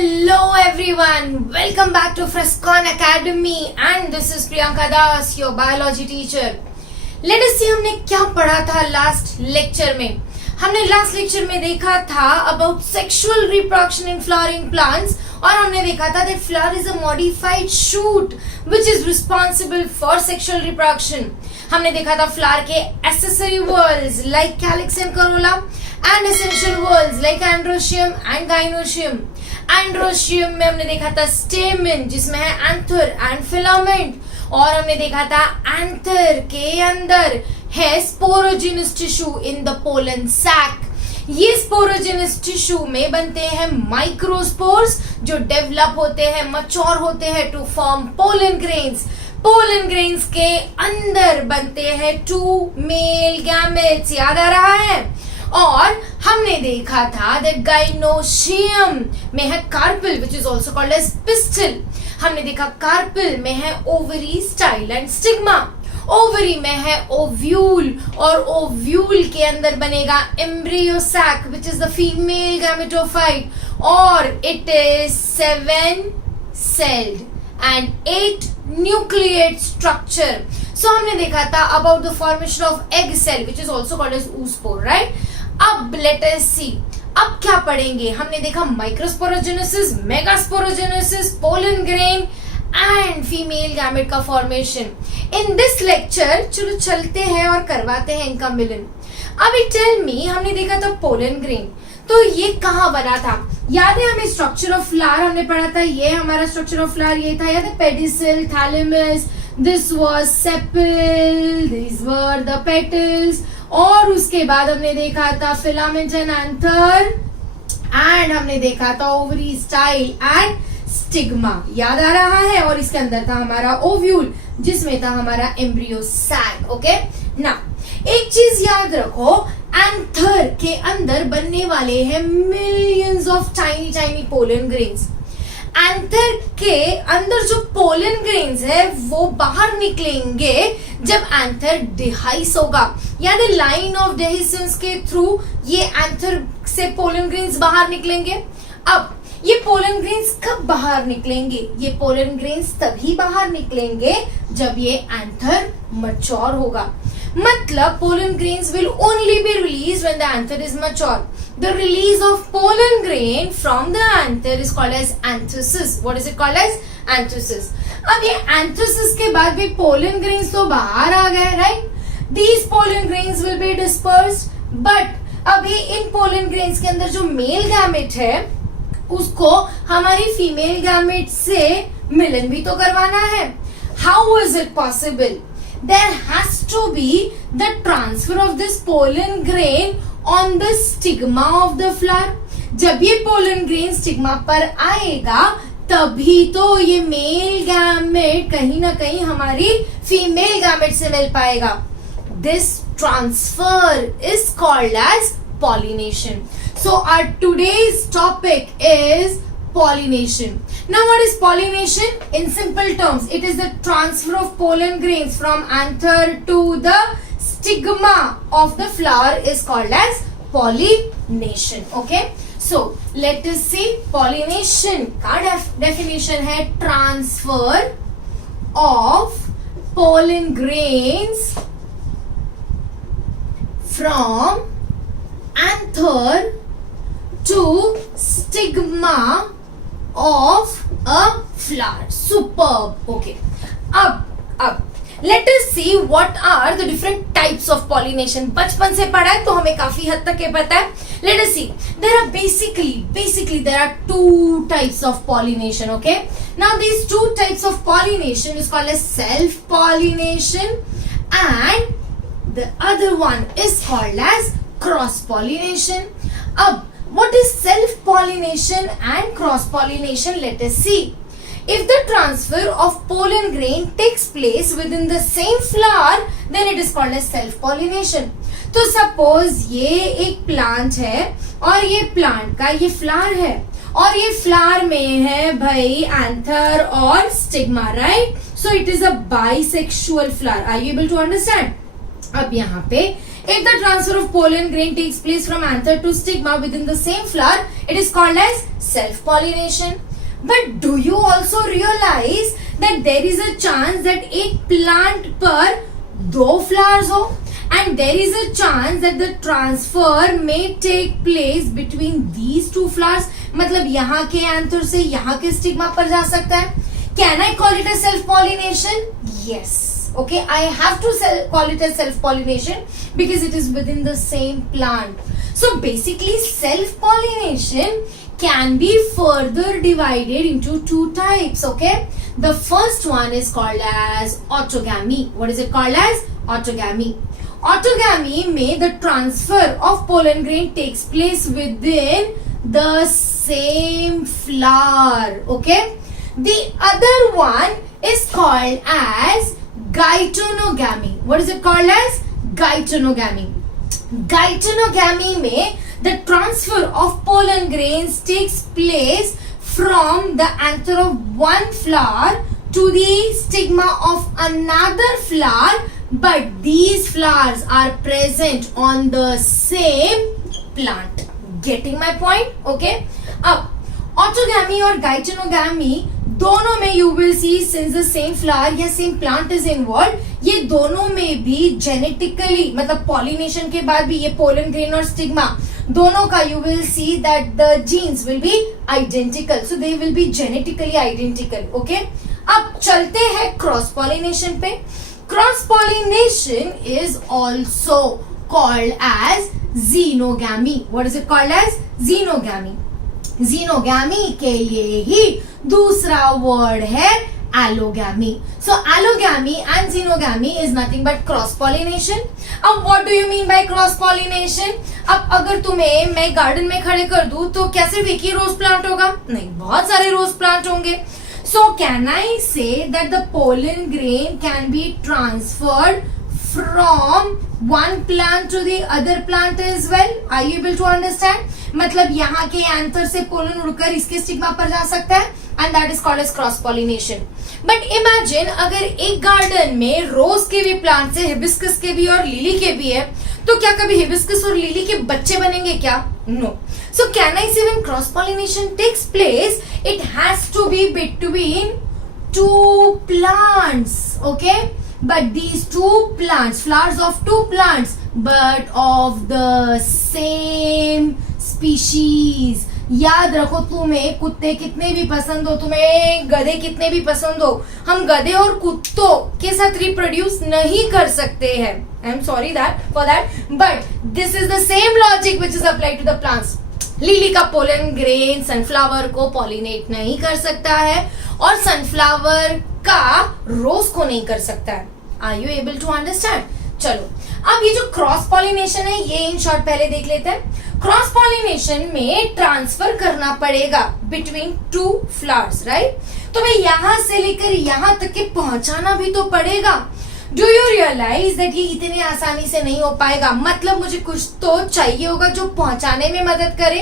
Hello everyone, welcome back to Frescon Academy and this is Priyanka Das, your biology teacher. Let us see हमने क्या पढ़ा था last lecture में. हमने last lecture में देखा था about sexual reproduction in flowering plants और हमने देखा था that flower is a modified shoot which is responsible for sexual reproduction. हमने देखा था flower के accessory whorls like calyx and corolla and essential whorls like androecium and gynoecium. Androecium में हमने देखा था स्टेमन जिसमें है एंथर एंड फिलामेंट और हमने देखा था एंथर के अंदर है sporogenous tissue in the pollen sac. ये स्पोरोजिनस टिश्यू में बनते हैं माइक्रोस्पोर्स जो डेवलप होते हैं, मच्योर होते हैं to form pollen grains. Pollen grains के अंदर बनते हैं टू मेल गैमेट्स. याद आ रहा है? और हमने देखा था दैट गाइनोशियम में है carpel which is also called as pistil. हमने देखा कार्पेल में है ovary, style and stigma. Ovary में है ओव्यूल और ओव्यूल के अंदर बनेगा embryo sac which is the female gametophyte और it is 7 celled and 8 nucleate structure. So हमने देखा था about the formation of egg cell which is also called as oospore, right? अब लेट अस सी अब क्या पढ़ेंगे. हमने देखा microsporogenesis, megasporogenesis, pollen grain and female gamete का फॉर्मेशन. इन दिस लेक्चर चलो चलते हैं और करवाते हैं इनका मिलन. अभी टेल मी, हमने देखा था पोलन ग्रेन, तो ये कहाँ बना था? याद है हमें स्ट्रक्चर ऑफ फ्लावर हमने पढ़ा था. ये हमारा स्ट्रक्चर ऑफ फ्लावर ये था. याद है? Pedicel, thalamus, this was sepal, this were the petals और उसके बाद हमने देखा था फिलामेंट एंड एंथर एंड हमने देखा था ओवरी, स्टाइल एंड स्टिग्मा. याद आ रहा है? और इसके अंदर था हमारा ओव्यूल जिसमें था हमारा एम्ब्रियो सैक. ओके ना, एक चीज याद रखो, एंथर के अंदर बनने वाले हैं millions of tiny tiny pollen grains. Anther के अंदर जो पोलन ग्रेन्स है वो बाहर निकलेंगे जब एंथर डिहाइस होगा. यानी लाइन ऑफ डेहिसेंस के थ्रू ये एंथर से पोलन ग्रेन्स बाहर निकलेंगे. अब ये पोलन ग्रेन्स कब बाहर निकलेंगे? ये पोलन ग्रेन्स तभी बाहर निकलेंगे जब ये एंथर मैच्योर होगा. मतलब pollen grains will only be released when the anther is mature. The release of pollen grain from the anther is called as anthesis. What is it called as? Anthesis. अब ये anthesis के बाद भी pollen grains तो बाहर आ गए, right? These pollen grains will be dispersed, but अभी इन pollen grains के अंदर जो male gamete है उसको हमारी female gamete से मिलन भी तो करवाना है. How is it possible? There has to be the transfer of this pollen grain on the stigma of the flower. जब ये pollen grain stigma पर आएगा तभी तो ये मेल गैमेट कहीं ना कहीं हमारी फीमेल गैमेट से मिल पाएगा. This transfer is called as pollination. So our today's topic is pollination. Now what is pollination? In simple terms, it is the transfer of pollen grains from anther to the stigma of the flower is called as pollination. Okay? So let us see pollination का definition है transfer of pollen grains from anther to stigma of a flower. Superb. Okay. अब let us see what are the different types of pollination. बचपन से पढ़ा है तो हमें काफी हद तक ये पता है. Let us see. There are basically there are two types of pollination. Okay. Now these two types of pollination is called as self pollination and the other one is called as cross pollination. अब what is self-pollination and cross-pollination? Let us see. If the transfer of pollen grain takes place within the same flower, then it is called as self-pollination. तो suppose ये एक plant है और ये plant का ये flower है और ये flower में है भाई anther और stigma, right? So it is a bisexual flower. Are you able to understand? अब यहाँ पे If the transfer of pollen grain takes place from anther to stigma within the same flower, it is called as self-pollination. But do you also realize that there is a chance that एक plant पर दो flowers हो, and there is a chance that the transfer may take place between these two flowers. मतलब यहाँ के anther से यहाँ के stigma पर जा सकता है. Can I call it a self-pollination? Yes. Okay, I have to call it as self-pollination because it is within the same plant. So basically, self-pollination can be further divided into two types. Okay, the first one is called as autogamy. What is it called as? Autogamy. Autogamy में the transfer of pollen grain takes place within the same flower. Okay, the other one is called as Geitonogamy. What is it called as? Geitonogamy. Geitonogamy में the transfer of pollen grains takes place from the anther of one flower to the stigma of another flower, but these flowers are present on the same plant. Getting my point? Okay. अब autogamy और Geitonogamy दोनों में you will see since the same flower या same plant is involved, ये दोनों में भी genetically मतलब pollination के बाद भी ये pollen grain और stigma दोनों का you will see that the genes will be identical, so they will be genetically identical. Okay, अब चलते हैं cross pollination पे. Cross pollination is also called as xenogamy. What is it called as? Xenogamy. Xenogamy के लिए ही दूसरा word है allogamy. So allogamy and xenogamy is nothing but cross pollination. अब what do you mean by cross pollination? अब अगर तुम्हें मैं garden में खड़े कर दूं तो क्या सिर्फ एक ही रोज प्लांट होगा? नहीं, बहुत सारे रोज प्लांट होंगे. So can I say that the pollen grain can be transferred from one plant to the other plant as well? Are you able to understand? मतलब यहाँ के एंथर से पोलन उड़कर इसके स्टिग्मा पर जा सकता है, and that is called as cross pollination. But imagine अगर एक गार्डन में रोज के भी प्लांट है, हिबिस्कस के भी और लिली के भी है, तो क्या कभी हिबिस्कस और लिली के बच्चे बनेंगे क्या? No. So can I say when cross pollination takes place, it has to be between two plants, okay? But these two plants, flowers of two plants, but of the same species. याद रखो, तुम्हें कुत्ते कितने भी पसंद हो, तुम्हें गधे कितने भी पसंद हो, हम गधे और कुत्तों के साथ रिप्रोड्यूस नहीं कर सकते हैं. I am sorry for that, but this is the same logic which is applied to the plants. Lily का पोलन ग्रेन सनफ्लावर को पॉलिनेट नहीं कर सकता है और सनफ्लावर का रोज को नहीं कर सकता है. Are you able to understand? चलो, अब ये जो क्रॉस पॉलिनेशन है ये इन शॉर्ट पहले देख लेते हैं. क्रॉस पॉलिनेशन में ट्रांसफर करना पड़ेगा बिटवीन टू फ्लावर्स, राइट? तो मैं यहां से लेकर यहां तक के पहुंचाना भी तो पड़ेगा. डू यू रियलाइज दैट ये इतने आसानी से नहीं हो पाएगा? मतलब मुझे कुछ तो चाहिए होगा जो पहुंचाने में मदद करे.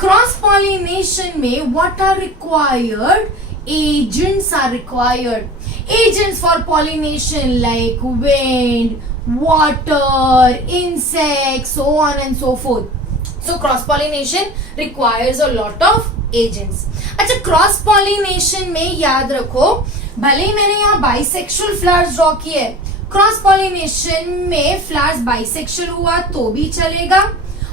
क्रॉस पॉलिनेशन में what are required? Agents are required. Agents for pollination like wind, water, insects, so on and so forth. So cross pollination requires a lot of agents. अच्छा, cross pollination में याद रखो, भले ही मैंने यहाँ bisexual flowers ड्रॉ किए, cross pollination में flowers bisexual हुआ तो भी चलेगा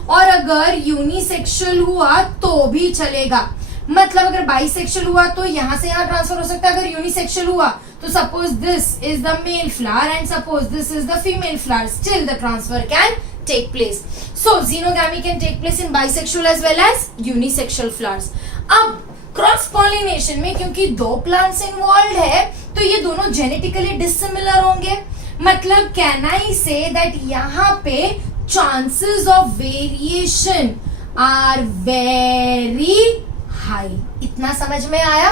और अगर यूनिसेक्सुअल हुआ तो भी चलेगा. मतलब अगर बाइसेक्सुअल हुआ तो यहाँ से यहाँ ट्रांसफर हो सकता है. अगर यूनिसेक्सुअल हुआ तो suppose this is the male flower and suppose this is the female flower, still the transfer can take place. So xenogamy can take place in bisexual as well as unisexual flowers. अब cross pollination में क्योंकि दो plants involve है तो ये दोनों genetically dissimilar होंगे. मतलब कैन आई से दैट यहाँ पे chances of variation are very high. इतना समझ में आया?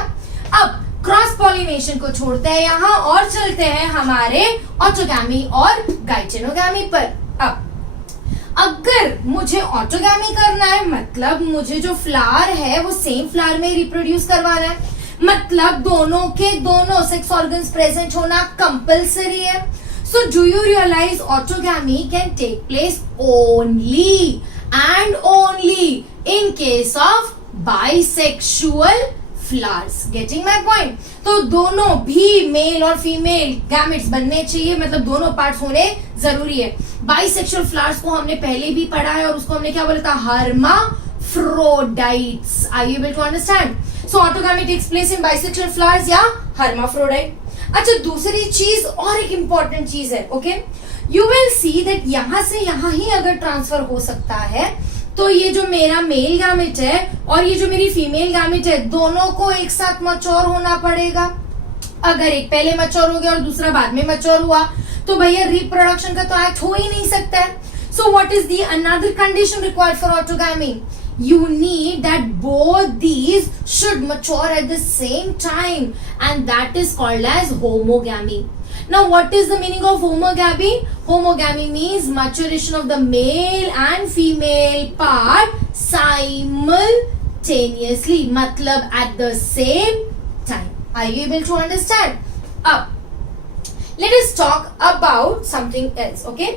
अब क्रॉस पॉलिनेशन को छोड़ते हैं यहाँ और चलते हैं हमारे ऑटोगैमी और गाइटेनोगैमी पर. अब अगर मुझे ऑटोगैमी करना है, मतलब मुझे जो फ्लावर है वो सेम फ्लावर में रिप्रोड्यूस करवाना है, मतलब दोनों के दोनों सेक्स ऑर्गन्स प्रेजेंट होना कंपलसरी है. So do you realize autogamy can take place only and only in case of bisexual flowers? Getting my point? तो दोनों भी मेल और फीमेल गैमेट्स बनने चाहिए, मतलब दोनों पार्ट्स होने जरूरी है. बाइसेक्सुअल फ्लावर्स को हमने पहले भी पढ़ा है और उसको हमने क्या बोला था? hermaphrodites. Are you able to understand? So autogamy takes place in bisexual flowers या hermaphrodite. अच्छा, दूसरी चीज और एक इंपॉर्टेंट चीज है. Okay, you will see that यहां से यहां ही अगर ट्रांसफर हो सकता है तो ये जो मेरा मेल गैमेट है और ये जो मेरी फीमेल गैमेट है, दोनों को एक साथ मैच्योर होना पड़ेगा. अगर एक पहले मैच्योर हो गया और दूसरा बाद में मैच्योर हुआ तो भैया रिप्रोडक्शन का तो एक्ट हो ही नहीं सकता है. सो what is the another condition required for autogamy? You need that both these should mature at the same time, and that is called as homogamy. Now what is the meaning of homogamy? Homogamy means maturation of the male and female part simultaneously, matlab at the same time. Are you able to understand? Let us talk about something else. Okay,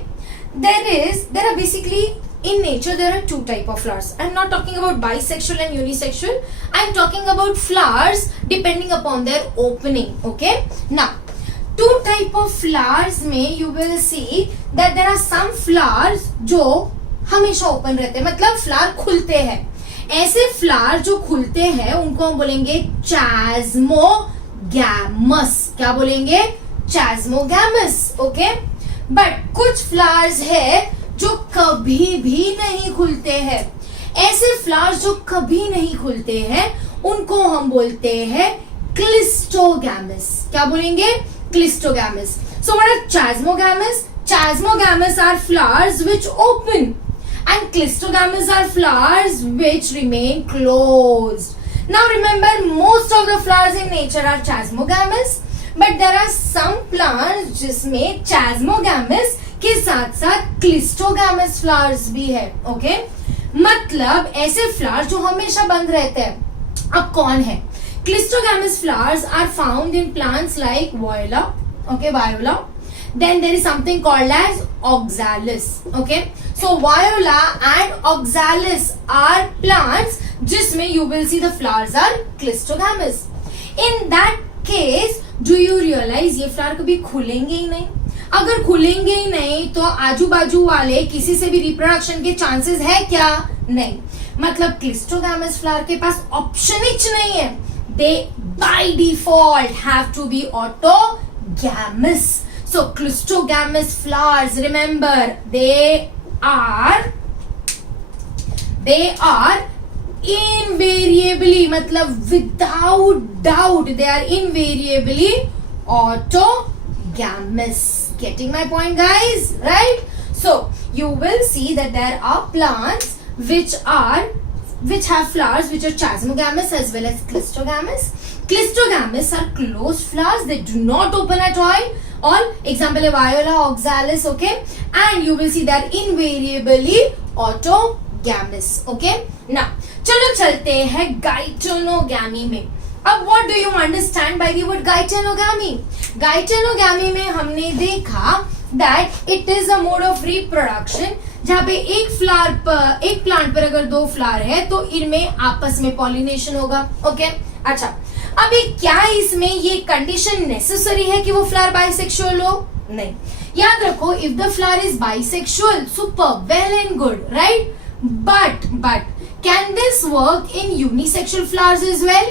there are basically in nature there are two type of flowers. I am not talking about bisexual and unisexual. I am talking about flowers depending upon their opening. Okay, now two type of flowers में you will see that there are some flowers जो हमेशा open रहते हैं, मतलब flower खुलते हैं. ऐसे flower जो खुलते हैं उनको हम बोलेंगे chasmogamous. क्या बोलेंगे? chasmogamous. ओके, बट कुछ फ्लावर्स है जो कभी भी नहीं खुलते हैं. ऐसे फ्लावर्स जो कभी नहीं खुलते हैं उनको हम बोलते हैं क्लिस्टोगैमस. क्या बोलेंगे? Cleistogamous. So what are chasmogamous? Chasmogamous are flowers which open and clistogamous are flowers which remain closed. Now remember, most of the flowers in nature are chasmogamous, but there are some plants जिसमें chasmogamous के साथ साथ cleistogamous flowers भी है. Okay, मतलब ऐसे flowers जो हमेशा बंद रहते हैं. अब कौन है? Cleistogamous flowers are found in plants like viola. Okay, viola. Then there is something called as oxalis. Okay, so viola and oxalis are plants जिसमें you will see the flowers are clistogamous. In that case, do you realize ये flower कभी खुलेंगे ही नहीं? अगर खुलेंगे ही नहीं तो आजू बाजू वाले किसी से भी रिप्रोडक्शन के चांसेस है क्या? नहीं. मतलब क्लिस्टोगैमस फ्लावर के पास ऑप्शन ही नहीं है. They by default have to be autogamous. So clistogamous flowers, remember, they are invariably, मतलब without doubt, they are invariably autogamous. Getting my point, guys? Right? So you will see that there are plants which have flowers which are chasmogamous as well as clistogamous. Clistogamous are closed flowers; they do not open at all. Example है viola, oxalis. Okay, and you will see that invariably autogamous. Okay, now चलो चलते हैं गाइटेनोगैमी में. अब what do you understand by the word गाइटेनोगैमी? गाइटेनोगैमी में हमने देखा that it is a mode of reproduction जहाँ पे एक प्लांट पर अगर दो फ्लावर है तो इनमें आपस में पॉलिनेशन होगा. ओके, अच्छा, अभी क्या इसमें ये कंडीशन नेसेसरी है कि वो फ्लावर बाइसेक्सुअल हो? नहीं. याद रखो, if the flower is bisexual, super, well and good, right, but can this work in unisexual flowers as well?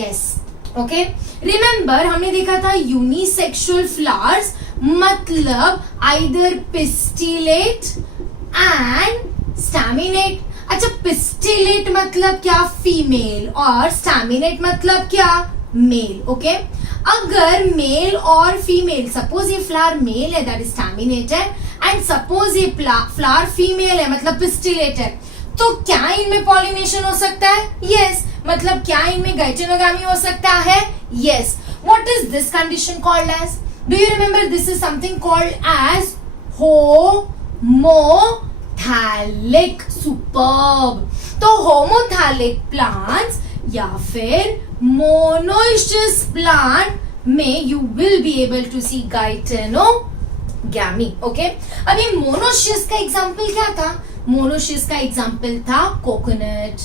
Yes. Okay, remember हमने देखा था यूनिसेक्सुअल फ्लावर्स मतलब आइदर पिस्टिलेट एंड स्टैमिनेट. अच्छा, पिस्टिलेट मतलब क्या? फीमेल. और स्टैमिनेट मतलब क्या? मेल. ओके, अगर मेल और फीमेल, सपोज ये फ्लावर मेल है that is staminated and suppose ये फ्लावर फीमेल है मतलब पिस्टिलेट है, तो क्या इनमें पॉलिनेशन हो सकता है? यस. मतलब क्या इनमें गाइटेनोगैमी हो सकता है? Yes. What is this condition called as? Do you remember? This is something called as homothallic. Superb. तो होमोथैलिक प्लांट्स या फिर मोनोइशियस प्लांट में you will be able to see geitonogamy. Gamy. Okay, अभी मोनोशियस का example क्या था? Monoecious का example था कोकोनट.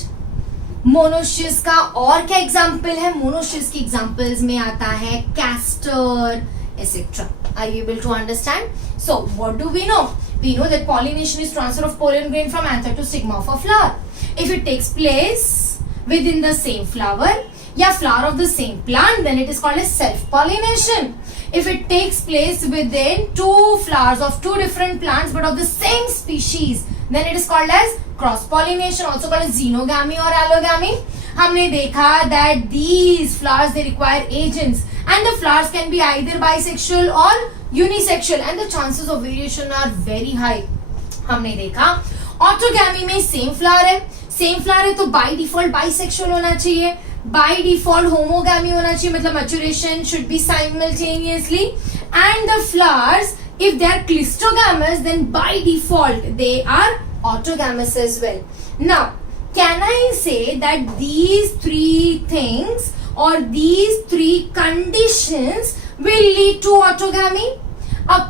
मोनोशियस का और क्या एग्जाम्पल है? मोनोशियस की एग्जाम्पल्स में आता है castor etc. Are you able to understand? So what do we know? We know that pollination is transfer of pollen grain from anther to stigma of a flower. If it takes place within the same flower या flower of the same plant, then it is called as self-pollination. If it takes place within two flowers of two different plants but of the same species, then it is called as cross-pollination, also called as xenogamy or allogamy. हमने देखा that these flowers they require agents and the flowers can be either bisexual or unisexual and the chances of variation are very high. हमने देखा autogamy में same flower है तो by default bisexual होना चाहिए, by default homogamy होना चाहिए, मतलब maturation should be simultaneously, and the flowers if they are clistogamous then by default they are autogamous as well. Now can I say that these three things or these three conditions will lead to autogamy?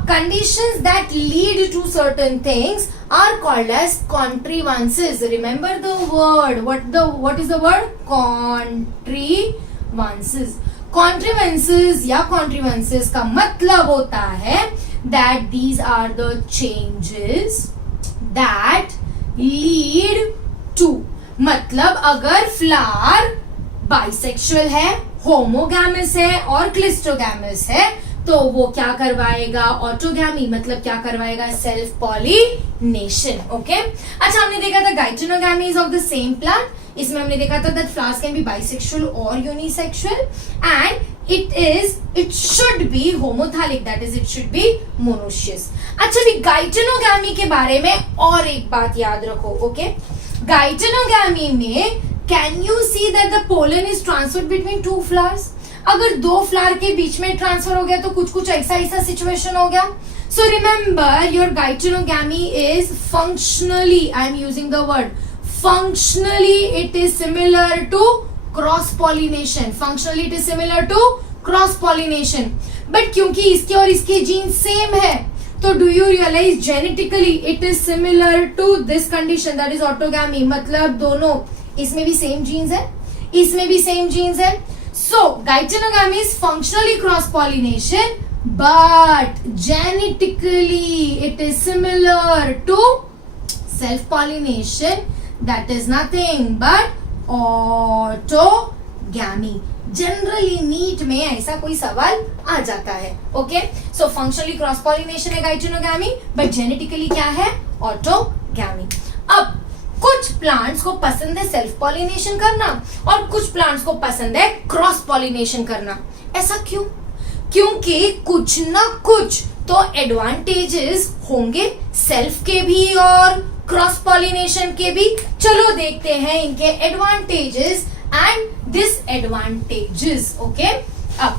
Conditions that lead to certain things are called as contrivances. Remember the word. What is the word? Contrivances. Contrivances या contrivances का मतलब होता है that these are the changes that lead to. मतलब अगर flower bisexual है, homogamous है और क्लिस्टोगैमस है तो वो क्या करवाएगा? ऑटोगैमी, मतलब क्या करवाएगा? Self pollination. ओके, अच्छा हमने देखा था geitonogamy of the same plant. इसमें हमने देखा था that flowers can be bisexual और unisexual and it should be homothallic, that is it should be monoecious. अच्छा भी गाइटेनोगैमी के बारे में और एक बात याद रखो. ओके, गाइटेनोगैमी में can you see that the pollen is transferred between two flowers. अगर दो फ्लावर के बीच में ट्रांसफर हो गया तो कुछ ऐसा सिचुएशन हो गया. So remember your geitonogamy is functionally, I am using the word functionally, it is similar to cross pollination. Functionally it is similar to cross pollination, but क्योंकि इसके और इसके जीन सेम है तो do you realize genetically it is similar to this condition, that is autogamy. मतलब दोनों, इसमें भी सेम जीन्स है, इसमें भी सेम जीन्स है. So, gaitenogammy is functionally cross-pollination, but genetically it is similar to self-pollination. That is nothing but autogamy. Generally NEET में ऐसा कोई सवाल आ जाता है. Okay? So, functionally cross-pollination है gaitenogammy, but genetically क्या है? Autogamy. अब कुछ प्लांट्स को पसंद है सेल्फ पॉलिनेशन करना और कुछ प्लांट्स को पसंद है क्रॉस पॉलिनेशन करना. ऐसा क्यों? क्योंकि कुछ ना कुछ तो एडवांटेजेस होंगे सेल्फ के भी और क्रॉस पॉलिनेशन के भी. चलो देखते हैं इनके एडवांटेजेस एंड डिसएडवांटेजेस. ओके, अब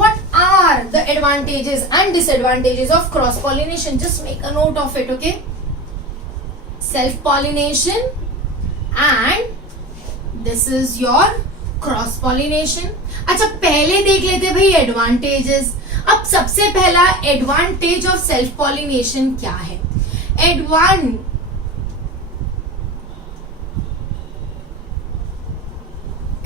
what are the advantages and disadvantages of cross pollination? Just make a note of it. Okay, self pollination and this is your cross pollination. अच्छा पहले देख लेते भाई एडवांटेजेस. अब सबसे पहला एडवांटेज ऑफ सेल्फ पॉलिनेशन क्या है?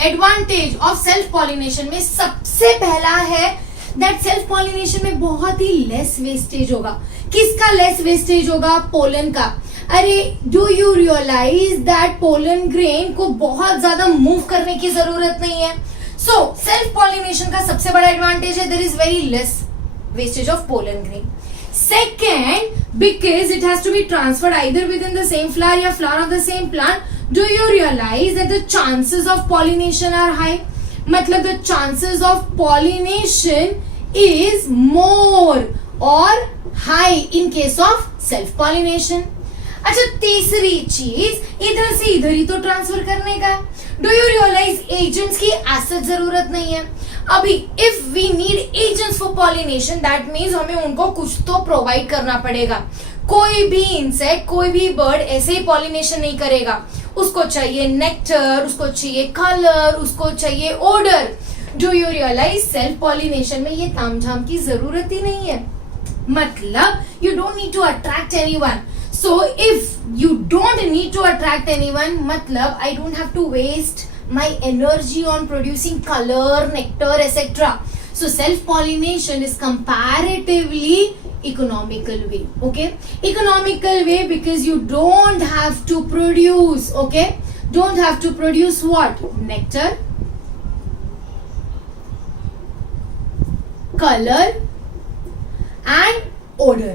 एडवांटेज ऑफ सेल्फ पॉलिनेशन में सबसे पहला है दैट सेल्फ पॉलिनेशन में बहुत ही लेस वेस्टेज होगा. किसका लेस वेस्टेज होगा? पोलन का. अरे do you realize that pollen grain को बहुत ज्यादा मूव करने की जरूरत नहीं है. सो सेल्फ पॉलिनेशन का सबसे बड़ा एडवांटेज है there is very less wastage of pollen grain. Second, because it has to be transferred either within the same flower या flower of the same plant, do you realize that the chances of pollination are high? मतलब the chances of pollination is more or high in case of self pollination. अच्छा तीसरी चीज इधर से इधर ही तो transfer करने का. डू यू रियलाइज एजेंट्स की एसेट जरूरत नहीं है. अभी if we need agents for pollination that means हमें उनको कुछ तो प्रोवाइड करना पड़ेगा. कोई भी इंसेक्ट, कोई भी बर्ड ऐसे ही पॉलिनेशन नहीं करेगा. उसको चाहिए नेक्टर, उसको चाहिए कलर, उसको चाहिए odour. Do you realize self pollination में ये तामझाम की जरूरत ही नहीं है. मतलब you don't need to attract anyone. So if you don't need to attract anyone, matlab I don't have to waste my energy on producing color, nectar, etc. So self-pollination is comparatively economical way. Okay, economical way because you don't have to produce. Okay, don't have to produce what? Nectar, color, and odor.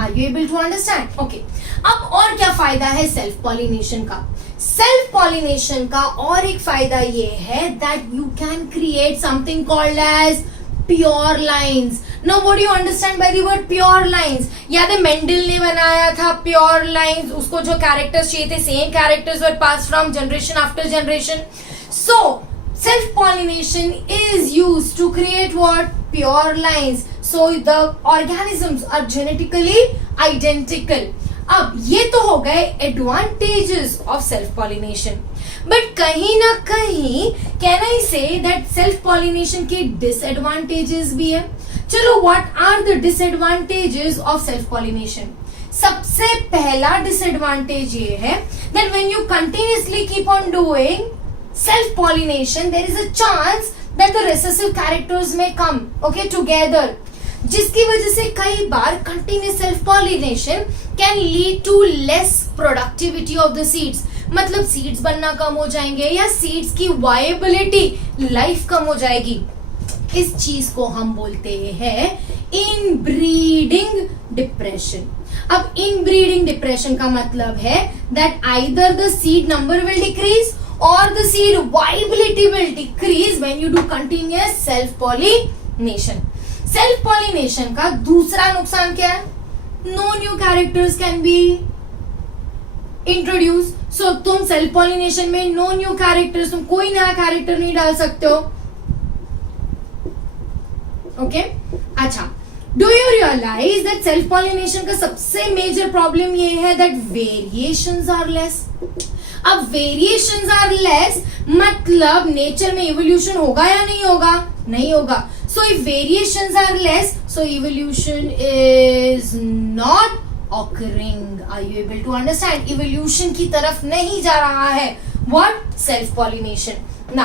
Are you able to understand? Okay. अब और क्या फायदा है self pollination का? Self pollination का और एक फायदा ये है that you can create something called as pure lines. Now what do you understand by the word pure lines? याद है मेंडल ने बनाया था प्योर लाइन्स. उसको जो कैरेक्टर्स चाहिए थे same characters were pass from generation after generation. So self pollination is used to create what? Pure lines. So the organisms are genetically identical. अब ये तो हो गए advantages of self pollination. But कहीं ना कहीं can I say that self pollination के disadvantages भी है. चलो what are the disadvantages of self pollination? सबसे पहला disadvantage ये है that when you continuously keep on doing self-pollination, there is a chance that the recessive characters may come, okay, together. जिसकी वजह से कई बार continuous self-pollination can lead to less productivity of the seeds. मतलब seeds बनना कम हो जाएंगे या seeds की viability, life कम हो जाएगी. इस चीज को हम बोलते हैं inbreeding depression. अब inbreeding depression का मतलब है that either the seed number will decrease or the seed viability will decrease when you do continuous self pollination. Self pollination का दूसरा नुकसान क्या है? No new characters can be introduced. So तुम self pollination में no new characters, तुम कोई नया character नहीं डाल सकते हो. Okay? अच्छा, do you realize that self pollination का सबसे major problem ये है that variations are less. अब वेरिएशंस आर लेस मतलब नेचर में इवोल्यूशन होगा या नहीं होगा? नहीं होगा. So if variations are less so evolution is not occurring. Are you able to understand? Evolution की तरफ नहीं जा रहा है. व्हाट? Self pollination. ना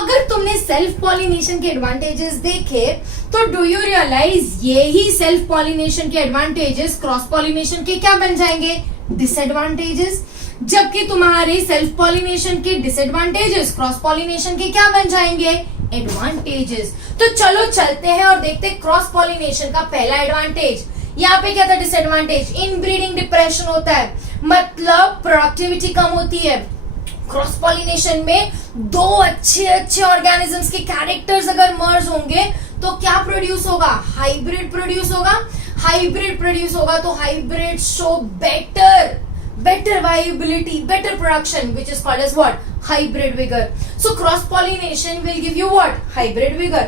अगर तुमने सेल्फ पॉलिनेशन के एडवांटेजेस देखे तो डू यू रियलाइज ये ही सेल्फ पॉलिनेशन के एडवांटेजेस क्रॉस पॉलिनेशन के क्या बन जाएंगे? डिसएडवांटेजेस. जबकि तुम्हारे सेल्फ पॉलिनेशन के डिसएडवांटेजेस क्रॉस पॉलिनेशन के क्या बन जाएंगे? एडवांटेजेस. तो चलो चलते हैं और देखते हैं क्रॉस पॉलिनेशन का पहला एडवांटेज. यहाँ पे क्या था डिसएडवांटेज? इनब्रीडिंग डिप्रेशन होता है, मतलब प्रोडक्टिविटी कम होती है. क्रॉस पॉलिनेशन में दो अच्छे अच्छे ऑर्गेनिजम्स के कैरेक्टर्स अगर मर्ज होंगे तो क्या प्रोड्यूस होगा? हाइब्रिड प्रोड्यूस होगा. हाइब्रिड प्रोड्यूस होगा तो hybrid show better viability, better production, which is called as what? Hybrid vigor. So cross pollination will give you what? Hybrid vigor.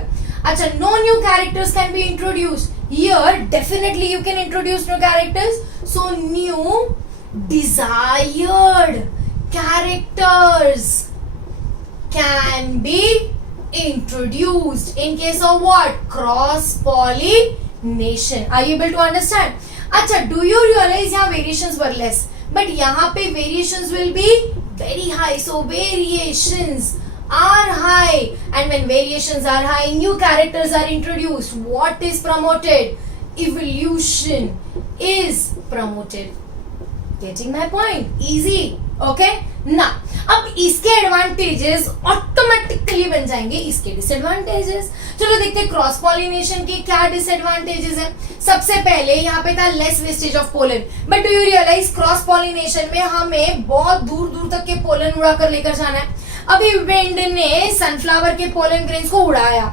Acha, no new characters can be introduced. Here definitely you can introduce new characters. So new desired characters can be introduced in case of what? Cross pollination. Are you able to understand? Acha, do you realize यहाँ variations were less? But यहाँ पे variations will be very high. So variations are high, and when variations are high, new characters are introduced. What is promoted? Evolution is promoted. Getting my point? Easy. Okay? Now, अब इसके advantages automatically बन जाएंगे इसके disadvantages. चलो देखते हैं cross pollination के क्या डिसएडवांटेजेस हैं. सबसे पहले यहाँ पे था less wastage of pollen. But do you realize cross pollination में हमें बहुत दूर दूर तक के पोलन उड़ा कर लेकर जाना है. अभी विंड ने सनफ्लावर के पोलन ग्रेन्स को उड़ाया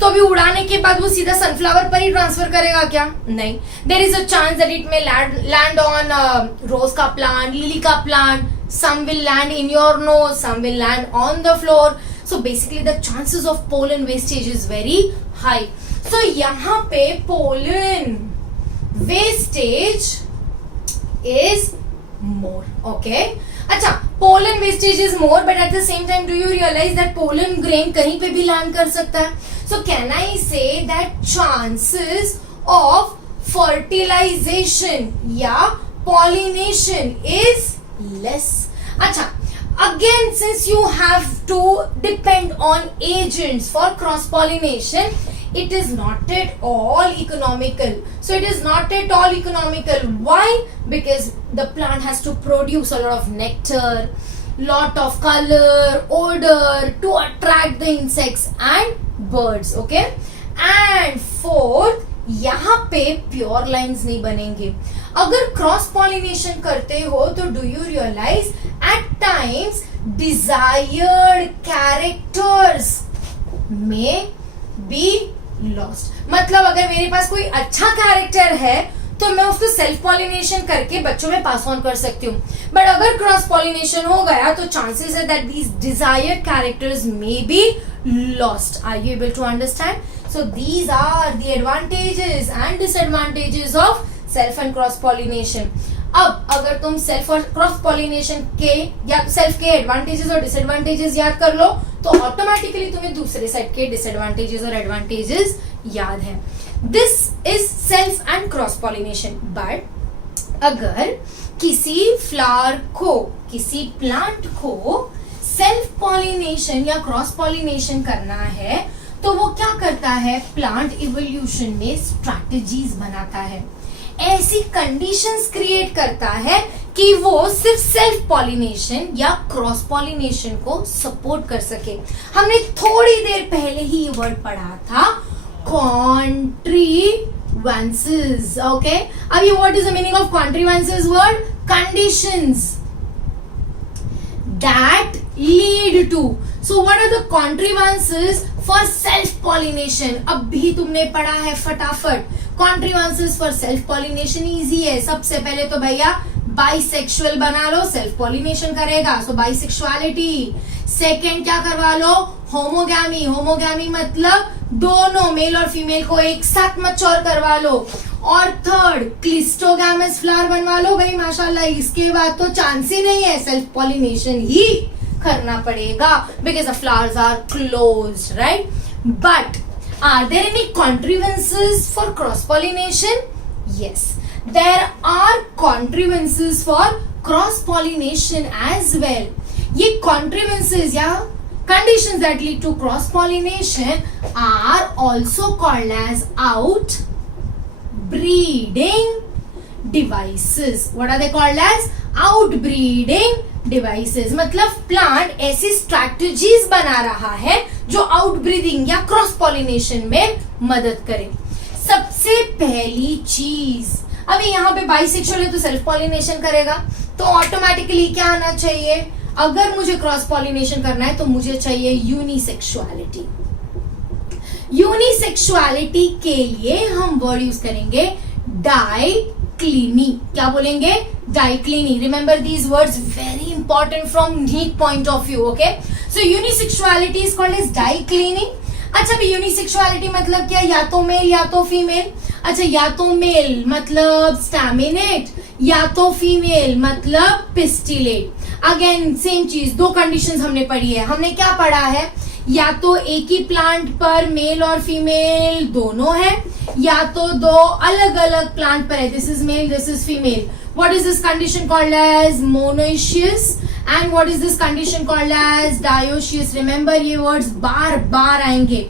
तो अभी उड़ाने के बाद वो सीधा सनफ्लावर पर ही ट्रांसफर करेगा क्या? नहीं. There is a chance that it may land on rose का प्लांट, लिली का plant. Some will land in your nose, some will land on the floor. So basically the chances of pollen wastage is very high. So यहाँ पे pollen wastage is more. Okay? अच्छा, pollen wastage is more, but at the same time do you realize that pollen grain कहीं पे भी land कर सकता है? So can I say that chances of fertilization या pollination is less? अच्छा, again since you have to depend on agents for cross pollination, it is not at all economical. So it is not at all economical. Why? Because the plant has to produce a lot of nectar, lot of color, odor to attract the insects and birds. Okay, and fourth, यहाँ पे pure lines नहीं बनेंगे. अगर cross pollination करते हो तो do you realize at times desired characters में be lost. मतलब अगर मेरे पास कोई अच्छा कैरेक्टर है तो मैं उसको सेल्फ पॉलिनेशन करके बच्चों में पास ऑन कर सकती हूँ. बट अगर क्रॉस पॉलिनेशन हो गया तो चांसेस है that these desired characters may be lost. Are you able to understand? So these are the advantages and disadvantages of self and cross pollination. अब अगर तुम सेल्फ और क्रॉस पॉलिनेशन के या सेल्फ के एडवांटेजेस और डिसएडवांटेजेस याद कर लो तो ऑटोमेटिकली तुम्हें दूसरे सेट के डिसएडवांटेजेस और एडवांटेजेस याद है. This is self and cross pollination. But अगर किसी फ्लावर को, किसी प्लांट को सेल्फ पॉलिनेशन या क्रॉस पॉलिनेशन करना है तो वो क्या करता है? प्लांट इवोल्यूशन में स्ट्रैटेजीज बनाता है, ऐसी कंडीशंस क्रिएट करता है कि वो सिर्फ सेल्फ पॉलिनेशन या क्रॉस पॉलिनेशन को सपोर्ट कर सके. हमने थोड़ी देर पहले ही ये वर्ड पढ़ा था, कॉन्ट्रीवेंसेस. ओके, अब ये what is the meaning of contrivances word? Conditions that lead to. So what are the contrivances for self pollination? अब भी तुमने पढ़ा है फटाफट. Contrivances for self pollination easy है. सबसे पहले तो भैया बाइसेक्सुअल बना लो, सेल्फ पॉलिनेशन करेगा, सो बाइसेक्सुअलिटी. सेकेंड क्या करवा लो? होमोगैमी. होमोगैमी मतलब दोनों मेल और फीमेल को एक साथ मैच्योर करवा लो. और थर्ड क्लिस्टोगैमस फ्लावर बनवा लो भाई माशाल्लाह. इसके बाद तो चांस ही नहीं है, सेल्फ पॉलिनेशन ही करना पड़ेगा because the flowers are closed, right? But are there any contrivances for cross pollination? Yes, there are contrivances for cross pollination as well. ये contrivances या conditions that lead to cross pollination are also called as outbreeding devices. What are they called as? Outbreeding devices. मतलब plant ऐसी strategies बना रहा है जो outbreeding या cross pollination में मदद करे. सबसे पहली चीज, अभी यहाँ पे बाइसेक्सुअल है तो सेल्फ पॉलिनेशन करेगा, तो ऑटोमेटिकली क्या आना चाहिए? अगर मुझे क्रॉस पॉलिनेशन करना है तो मुझे चाहिए यूनिसेक्सुअलिटी. यूनिसेक्सुअलिटी के लिए हम वर्ड यूज करेंगे डाइक्लिनी. क्या बोलेंगे? Dicliny. Remember these words, very important from NEET point of view. Okay, so unisexuality is called as dicliny. अच्छा, भी यूनिसेक्सुअलिटी मतलब क्या? या तो मेल या तो फीमेल. अच्छा, या तो मेल मतलब स्टैमिनेट, या तो फीमेल मतलब पिस्टिलेट. अगेन सेम चीज, दो कंडीशंस हमने पढ़ी है. हमने क्या पढ़ा है? या तो एक ही प्लांट पर मेल और फीमेल दोनों है, या तो दो अलग अलग प्लांट पर है. This is male, this is female. What is this condition called as? Monoecious. And what is this condition called as? Dioecious. Remember ये words बार बार आएंगे.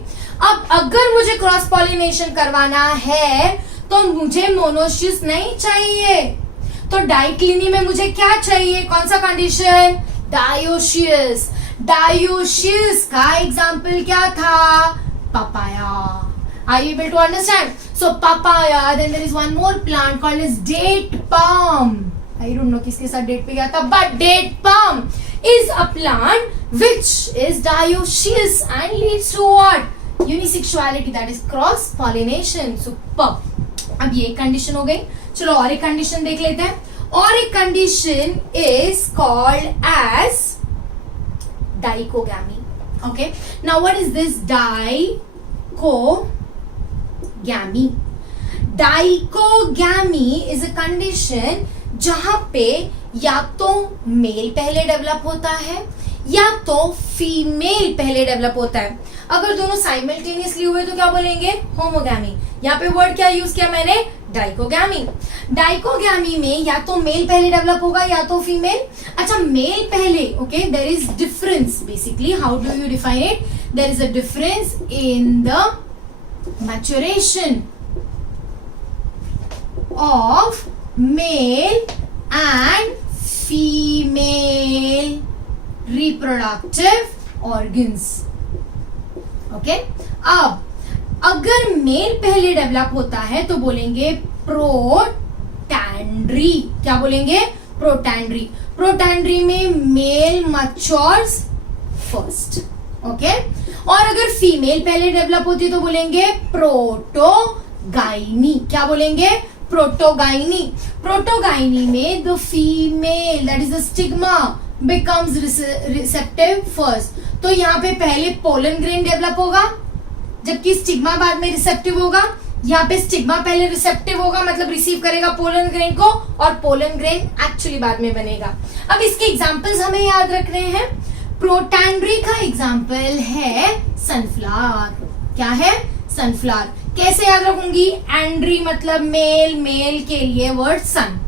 अब अगर मुझे क्रॉस पॉलिनेशन करवाना है तो मुझे मोनोशियस नहीं चाहिए, तो डाइक्लिनी में मुझे क्या चाहिए? कौन सा कंडीशन? डायोशियस. डायोशियस का एग्जाम्पल क्या था? Papaya. Are you able to understand? So papaya, then there is one more plant called as date palm. I don't know किसके साथ date पे गया था, but date palm is a plant which is dioecious and leads to what? Unisexuality, that is cross pollination. Superb. अब ये condition हो गई. चलो और एक कंडीशन देख लेते हैं. और एक condition is called as dichogamy. Okay. Now what is this dichogamy? Dichogamy is a condition जहां पे या तो मेल पहले डेवलप होता है या तो फीमेल पहले डेवलप होता है। अगर दोनों साइमल्टेनियसली हुए तो क्या बोलेंगे? होमोगैमी। यहाँ पे वर्ड क्या यूज किया मैंने? डाइकोगैमी। डाइकोगैमी में या तो मेल पहले डेवलप होगा या तो फीमेल। अच्छा, मेल पहले, okay, there is difference. Basically how do you define it? There is a difference in the maturation of male and female reproductive organs. ओके, अब अगर मेल पहले डेवलप होता है तो बोलेंगे प्रोटैंड्री। क्या बोलेंगे? प्रोटैंड्री। प्रोटैंड्री में मेल मैच्योर्स फर्स्ट। ओके, और अगर फीमेल पहले डेवलप होती है तो बोलेंगे प्रोटोगाइनी। क्या बोलेंगे? प्रोटोगाइनी। प्रोटोगाइनी में the female, that is the stigma, becomes receptive first। तो यहाँ पे पहले पोलन ग्रेन डेवलप होगा जबकि स्टिग्मा बाद में रिसेप्टिव होगा। यहाँ पे स्टिग्मा पहले रिसेप्टिव होगा, मतलब रिसीव करेगा पोलन ग्रेन को, और पोलन ग्रेन एक्चुअली बाद में बनेगा। अब इसके एग्जांपल्स हमें याद रखने हैं। प्रोटैंड्री का एग्जांपल है सनफ्लावर। क्या है? सनफ्लावर। कैसे याद रखूंगी? एंड्री मतलब मेल, मेल के लिए वर्ड सन,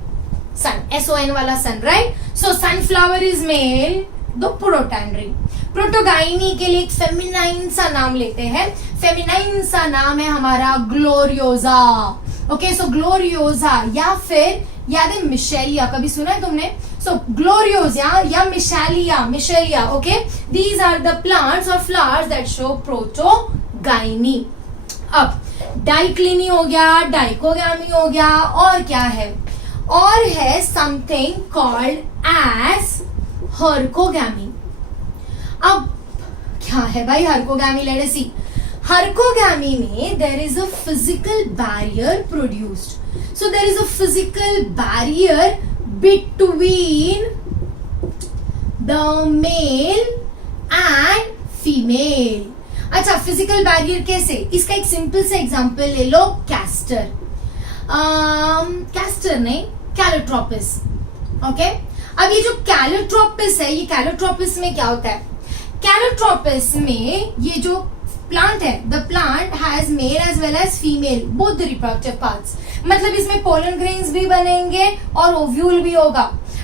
सन, SON वाला sun, right? So sunflower is male, दो प्रोटैंड्री। प्रोटोगाइनी के लिए एक फेमिनाइन सा नाम लेते हैं। फेमिनाइन सा नाम है हमारा ग्लोरियोजा। ओके, सो ग्लोरियोजा या फिर याद है मिशेलिया, कभी सुना है तुमने? सो ग्लोरियोजा या michelia, michelia. Okay, these are the plants और फ्लावर्स दैट शो प्रोटोगाइनी। अब डाइक्लिनी हो गया, डाइकोगैमी हो गया, और क्या है? और है समथिंग कॉल्ड एज हर्कोगैमी। अब क्या है भाई हर्कोगैमी? Late us see. हर्कोगैमी में there is a physical barrier produced. So there is a physical barrier between the male and female. अच्छा, फिजिकल बैरियर कैसे? इसका एक सिंपल सा एग्जांपल ले लो, कैस्टर। कैस्टर नहीं, कैलोट्रोपिस। ओके, अब ये जो कैलोट्रोपिस है, ये कैलोट्रोपिस में क्या होता है? कैलोट्रोपिस में ये जो प्लांट है, the plant has male as well as female both the reproductive parts. मतलब इसमें पोलन ग्रेन्स भी बनेंगे और ओव्यूल भी होगा।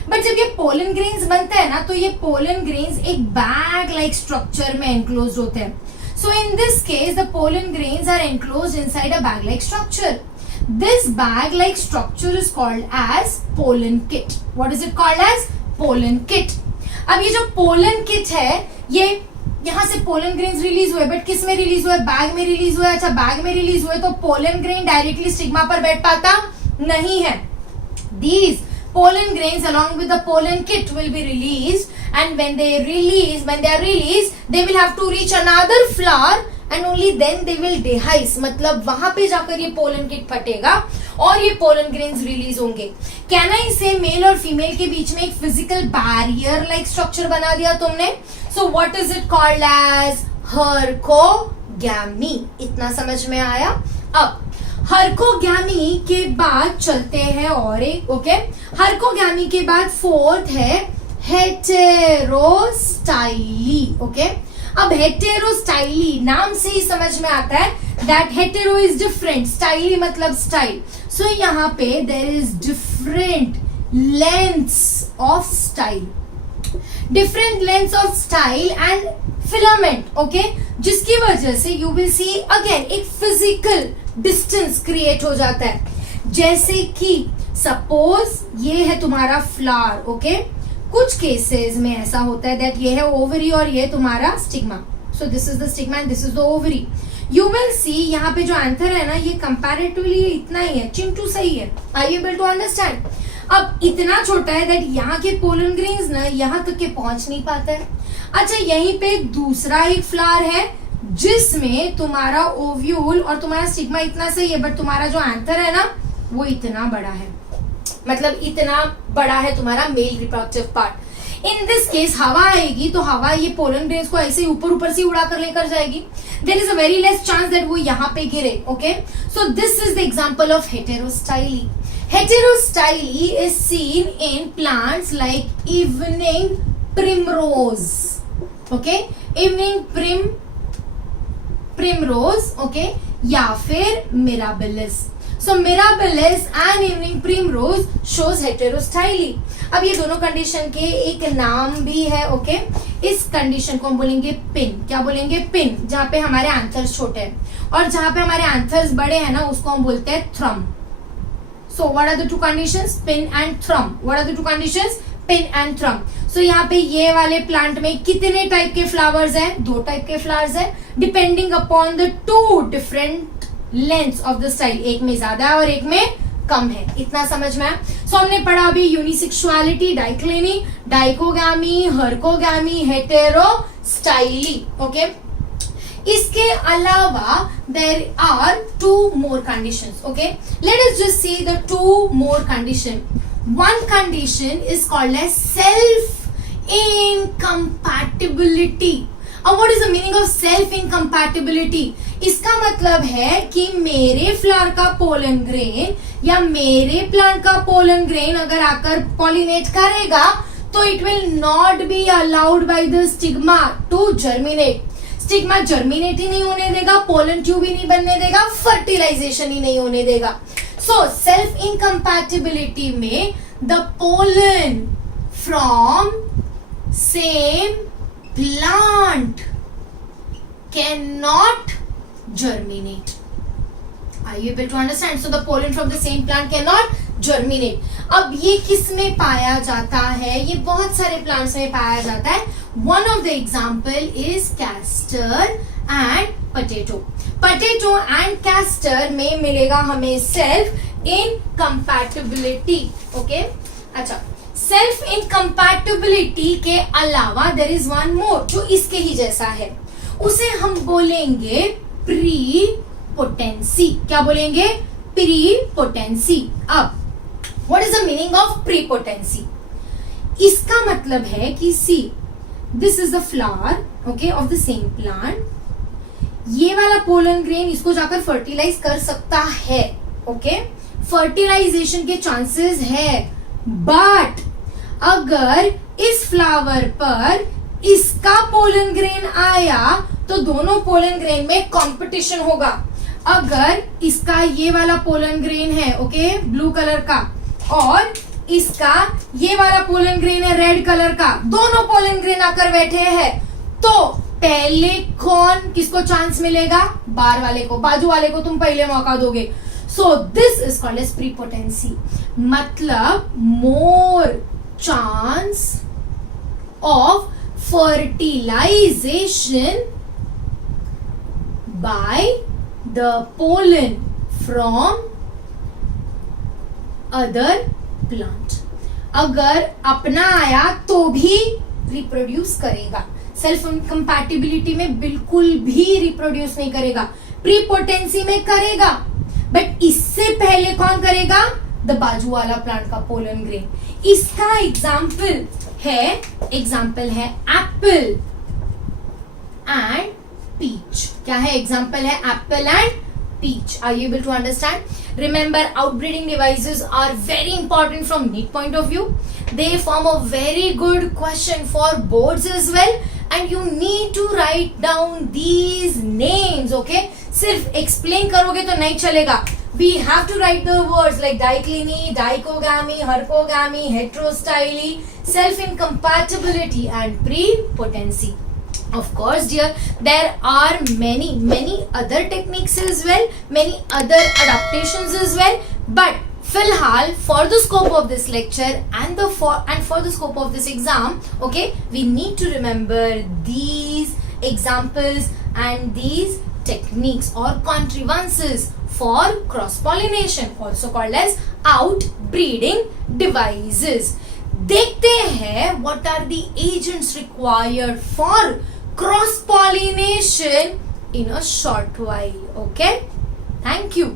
बट जब ये पोलन ग्रेन्स बनता है ना, तो ये पोलन ग्रेन्स एक बैग लाइक स्ट्रक्चर में एनक्लोज होते हैं। So in this case the pollen grains are enclose inside a bag like structure. This bag-like structure is called as pollen kit. What is it called as? Pollen kit. अब ये जो pollen kit है, ये यहाँ से pollen grains release हुए, but किस में रिलीज हुए? बैग में रिलीज हुए। अच्छा, बैग में रिलीज हुए तो pollen grain डायरेक्टली स्टिग्मा पर बैठ पाता नहीं है। These pollen grains along with the pollen kit will be released, and when they are released, they will have to reach another flower. And only then they will dehisce, मतलब वहां पे जाकर ये पोलन किट फटेगा और ये pollen grains release होंगे। Can I से mail और फीमेल के बीच में एक फिजिकल बैरियर लाइक स्ट्रक्चर बना दिया तुमने। So what is it called as? Herkogamy. इतना समझ में आया? अब हर्कोगैमी के बाद चलते हैं और एक, ओके, हर्कोगैमी के बाद फोर्थ है हेटेरोस्टाइली। ओके, अब हेटेरोस्टाइली नाम से ही समझ में आता है that hetero is different, styly मतलब स्टाइल। सो यहाँ पे there is different lengths of style, different lengths of style and filament. Okay, जिसकी वजह से यू विल सी अगेन एक फिजिकल डिस्टेंस क्रिएट हो जाता है। जैसे कि सपोज ये है तुम्हारा फ्लावर। ओके, कुछ केसेस में ऐसा होता है दैट ये है ओवरी और ये तुम्हारा stigma. So this is the stigma and this is the ovary. You will सी यहाँ पे जो एंथर है ना, ये कंपैरेटिवली इतना ही है, चिंटू सही है। Are you able to understand? अब इतना छोटा है दैट यहाँ के पोलन ग्रेन्स ना यहाँ तक के पहुंच नहीं पाता है। अच्छा, यहीं पे दूसरा एक फ्लावर है जिसमें तुम्हारा ओव्यूल और तुम्हारा स्टिग्मा इतना सही है, बट तुम्हारा जो एंथर है ना वो इतना बड़ा है, मतलब इतना बड़ा है तुम्हारा male reproductive part. In this case हवा आएगी तो हवा ये पोलन ग्रेन्स को ऐसे ऊपर ऊपर से उड़ा कर लेकर जाएगी। There is a very less chance that वो यहाँ पे गिरे। Okay, so this is the example of heterostyly. Heterostyle is seen in plants like evening primrose. Okay, evening primrose. Okay, या फिर mirabilis. So mirabilis and evening primrose shows heterostyle. अब ये दोनों condition के एक नाम भी है. ओके, इस कंडीशन को हम बोलेंगे पिन. क्या बोलेंगे? पिन. जहाँ पे हमारे एंथर्स छोटे हैं और जहाँ पे हमारे एंथर्स बड़े हैं ना, उसको हम बोलते हैं थ्रम. So what are the two conditions? Pin and thrum. What are the two conditions? Pin and thrum. So यहाँ पे ये वाले प्लांट में कितने टाइप के फ्लावर्स हैं? 2 टाइप के फ्लावर्स हैं, depending upon the 2 different lengths of the style. एक में ज्यादा है और एक में कम है. इतना समझ में आया? सो हमने पढ़ा अभी यूनिसेक्सुअलिटी, डाइक्लिनी, डाइकोगामी, हर्कोगामी, हेटेरोस्टाइली. ओके, इसके अलावा there are 2 more conditions. Okay, let us just see the 2 more condition. One condition is called as self incompatibility. What is the meaning of self incompatibility? इसका मतलब है कि मेरे फ्लावर का पोलन ग्रेन या मेरे प्लांट का पोलन ग्रेन अगर आकर पॉलिनेट करेगा तो it will not be allowed by the stigma to germinate. Stigma germinate ही नहीं होने देगा, पोलन ट्यूब ही नहीं बनने देगा, फर्टिलाइजेशन ही नहीं होने देगा. सो सेल्फ इनकम्पैटिबिलिटी में the pollen from same plant can not germinate. Are you able to understand? So the pollen from the same plant cannot germinate. अब ये किस में पाया जाता है? ये बहुत सारे प्लांट्स में पाया जाता है. One of the example is castor and potato. Potato and castor में मिलेगा हमें self incompatibility. Okay? अच्छा, self incompatibility के अलावा there is one more जो इसके ही जैसा है. उसे हम बोलेंगे प्रीपोटेंसी. क्या बोलेंगे? प्रीपोटेंसी. अब what is the meaning of prepotency? इसका मतलब है कि see this is the flower okay of the same plant. ये वाला पोलन ग्रेन इसको जाकर फर्टिलाइज कर सकता है. ओके, फर्टिलाइजेशन के चांसेस है, बट अगर इस फ्लावर पर इसका पोलन ग्रेन आया तो दोनों पोलन ग्रेन में कंपटीशन होगा. अगर इसका ये वाला पोलन ग्रेन है ओके ब्लू कलर का और इसका ये वाला पोलन ग्रेन है रेड कलर का, दोनों पोलन ग्रेन आकर बैठे हैं तो पहले कौन किसको चांस मिलेगा? बार वाले को, बाजू वाले को तुम पहले मौका दोगे. So this is called as prepotency. मतलब more chance of fertilization by the pollen from other plant. अगर अपना आया तो भी रिप्रोड्यूस करेगा. सेल्फ इनकम्पैटिबिलिटी में बिल्कुल भी रिप्रोड्यूस नहीं करेगा. प्रीपोटेंसी में करेगा, बट इससे पहले कौन करेगा? द बाजू वाला प्लांट का पोलन ग्रेन. इसका एग्जाम्पल है एप्पल एंड पीच. क्या है? एग्जाम्पल है Apple and peach. Are you able to understand? Remember, outbreeding devices are very important from NEET point of view. They form a very good question for boards as well, and you need to write down these names. Okay? सिर्फ explain करोगे तो नहीं चलेगा. We have to write the words like dicliny, dichogamy, hercogamy, heterostyle, self-incompatibility, and prepotency. Of course, dear, there are many other techniques as well, many other adaptations as well. But फिलहाल for the scope of this lecture and for the scope of this exam, okay, we need to remember these examples and these techniques or contrivances for cross pollination, also called as outbreeding devices. देखते हैं what are the agents required for cross pollination in a short while. Okay, thank you.